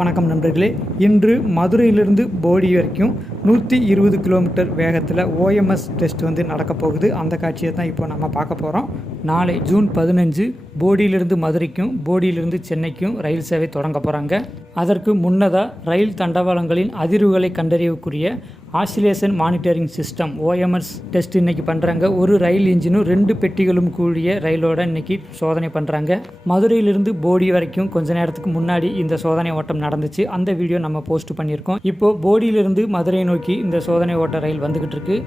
வணக்கம் நண்பர்களே. இன்று மதுரையிலிருந்து போடி வரைக்கும் 120 கிலோமீட்டர் வேகத்தில் OMS டெஸ்ட் நடக்க போகுது. அந்த காட்சியை தான் இப்போ நம்ம பார்க்க போகிறோம். நாளை ஜூன் 15 போடியிலிருந்து மதுரைக்கும் போடியிலிருந்து சென்னைக்கும் ரயில் சேவை தொடங்க போகிறாங்க. அதற்கு முன்னதாக ரயில் தண்டவாளங்களின் அதிர்வுகளை கண்டறியக்கூடிய oscillation monitoring system OMS test இன்றைக்கி பண்ணுறாங்க. ஒரு ரயில் இன்ஜினும் 2 பெட்டிகளும் கூடிய ரயிலோட இன்றைக்கி சோதனை பண்ணுறாங்க. மதுரையிலிருந்து போடி வரைக்கும் கொஞ்ச நேரத்துக்கு முன்னாடி இந்த சோதனை ஓட்டம் நடந்துச்சு. அந்த வீடியோ நம்ம போஸ்ட் பண்ணியிருக்கோம். இப்போது போடியிலிருந்து மதுரை நோக்கி இந்த சோதனை ஓட்ட ரயில் வந்துக்கிட்டு இருக்கு.